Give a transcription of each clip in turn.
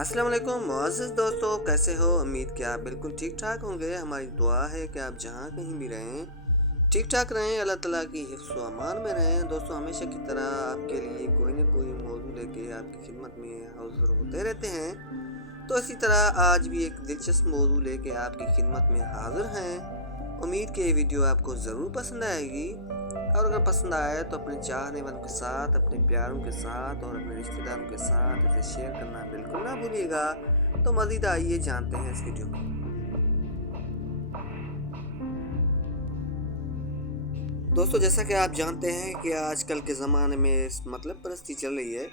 السلام علیکم معزز دوستو، کیسے ہو؟ امید کہ آپ بالکل ٹھیک ٹھاک ہوں گے۔ ہماری دعا ہے کہ آپ جہاں کہیں بھی رہیں ٹھیک ٹھاک رہیں، اللہ تعالیٰ کی حفظ و امان میں رہیں۔ دوستو، ہمیشہ کی طرح آپ کے لیے کوئی نہ کوئی موضوع لے کے آپ کی خدمت میں حاضر ہوتے رہتے ہیں، تو اسی طرح آج بھی ایک دلچسپ موضوع لے کے آپ کی خدمت میں حاضر ہیں۔ امید کہ یہ ویڈیو آپ کو ضرور پسند آئے گی، اور اگر پسند آئے تو اپنے چاہنے والوں کے ساتھ، اپنے پیاروں کے ساتھ اور اپنے رشتہ داروں کے ساتھ اسے شیئر کرنا بالکل نہ بھولیے گا۔ تو مزید آئیے جانتے ہیں اس ویڈیو میں۔ دوستو، جیسا کہ آپ جانتے ہیں کہ آج کل کے زمانے میں مطلب پرستی چل رہی ہے،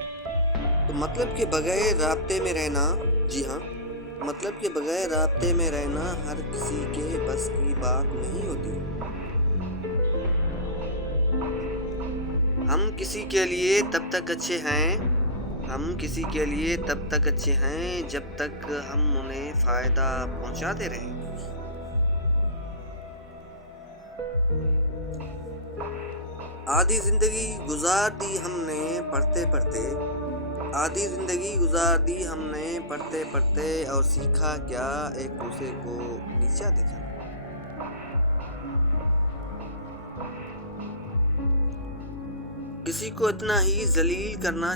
تو مطلب کے بغیر رابطے میں رہنا، جی ہاں، مطلب کے بغیر رابطے میں رہنا ہر کسی کے بس کی بات نہیں ہوتی۔ ہم کسی کے لیے تب تک اچھے ہیں جب تک ہم انہیں فائدہ پہنچاتے رہیں۔ آدھی زندگی گزار دی ہم نے پڑھتے پڑھتے اور سیکھا کیا؟ ایک دوسرے کو نیچا دیکھا۔ کسی کو اتنا ہی ذلیل کرنا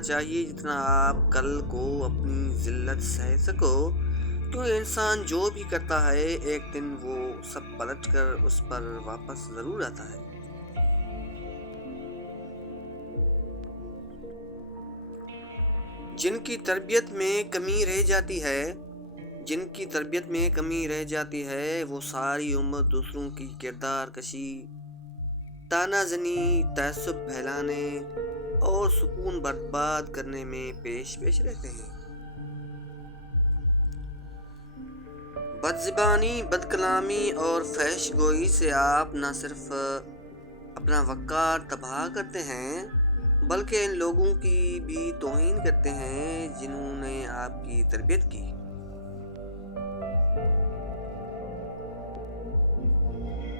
چاہیے جتنا آپ کل کو اپنی ذلت سہ سکو، کیونکہ انسان جو بھی کرتا ہے ایک دن وہ سب پلٹ کر اس پر واپس ضرور آتا ہے۔ جن کی تربیت میں کمی رہ جاتی ہے وہ ساری عمر دوسروں کی کردار کشی، تانا زنی، تعصب پھیلانے اور سکون برباد کرنے میں پیش رہتے ہیں۔ بدزبانی، بد کلامی اور فحش گوئی سے آپ نہ صرف اپنا وقار تباہ کرتے ہیں بلکہ ان لوگوں کی بھی توہین کرتے ہیں جنہوں نے آپ کی تربیت کی۔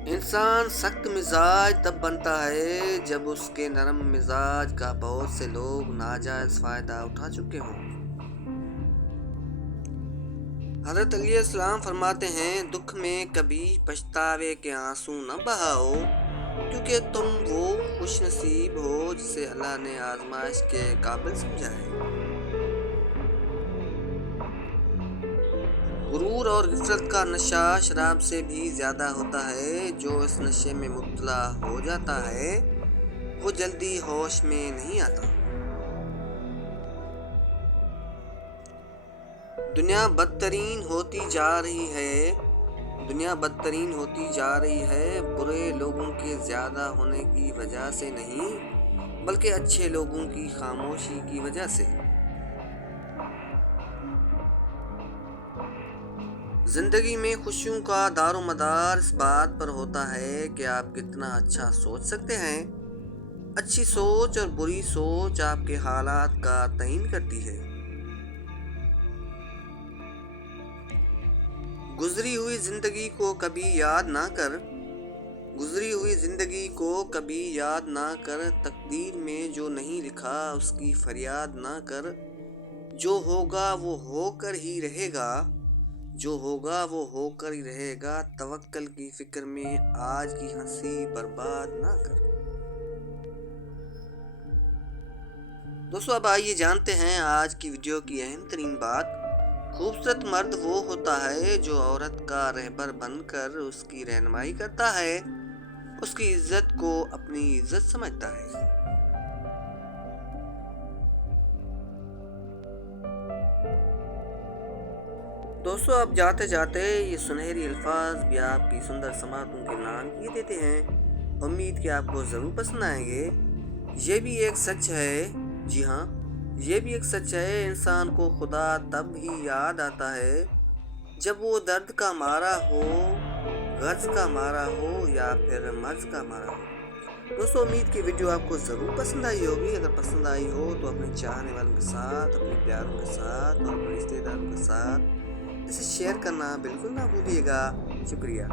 انسان سخت مزاج تب بنتا ہے جب اس کے نرم مزاج کا بہت سے لوگ ناجائز فائدہ اٹھا چکے ہوں۔ حضرت علیہ السلام فرماتے ہیں، دکھ میں کبھی پچھتاوے کے آنسو نہ بہاؤ، کیونکہ تم وہ خوش نصیب ہو جسے اللہ نے آزمائش کے قابل سمجھا ہے۔ غرور اور غفلت کا نشہ شراب سے بھی زیادہ ہوتا ہے۔ جو اس نشے میں مبتلا ہو جاتا ہے وہ جلدی ہوش میں نہیں آتا۔ دنیا بدترین ہوتی جا رہی ہے، برے لوگوں کے زیادہ ہونے کی وجہ سے نہیں بلکہ اچھے لوگوں کی خاموشی کی وجہ سے۔ زندگی میں خوشیوں کا دار و مدار اس بات پر ہوتا ہے کہ آپ کتنا اچھا سوچ سکتے ہیں۔ اچھی سوچ اور بری سوچ آپ کے حالات کا تعین کرتی ہے۔ گزری ہوئی زندگی کو کبھی یاد نہ کر، تقدیر میں جو نہیں لکھا اس کی فریاد نہ کر، جو ہوگا وہ ہو کر ہی رہے گا، توکل کی فکر میں آج کی ہنسی برباد نہ کر۔ دوستو، اب آئیے جانتے ہیں آج کی ویڈیو کی اہم ترین بات۔ خوبصورت مرد وہ ہوتا ہے جو عورت کا رہبر بن کر اس کی رہنمائی کرتا ہے، اس کی عزت کو اپنی عزت سمجھتا ہے۔ دوستو، اب جاتے جاتے یہ سنہری الفاظ بھی آپ کی سندر سماعتوں کے نام کیے دیتے ہیں۔ امید کہ آپ کو ضرور پسند آئیں گے۔ یہ بھی ایک سچ ہے، جی ہاں، یہ بھی ایک سچ ہے، انسان کو خدا تب ہی یاد آتا ہے جب وہ درد کا مارا ہو، غرض کا مارا ہو یا پھر مرض کا مارا ہو۔ دوستو، امید کی ویڈیو آپ کو ضرور پسند آئی ہوگی۔ اگر پسند آئی ہو تو اپنے چاہنے والوں کے ساتھ، اپنے پیاروں کے ساتھ اور اپنے رشتہ داروں کے ساتھ اسے شیئر کرنا بالکل نہ بھولیے گا۔ شکریہ۔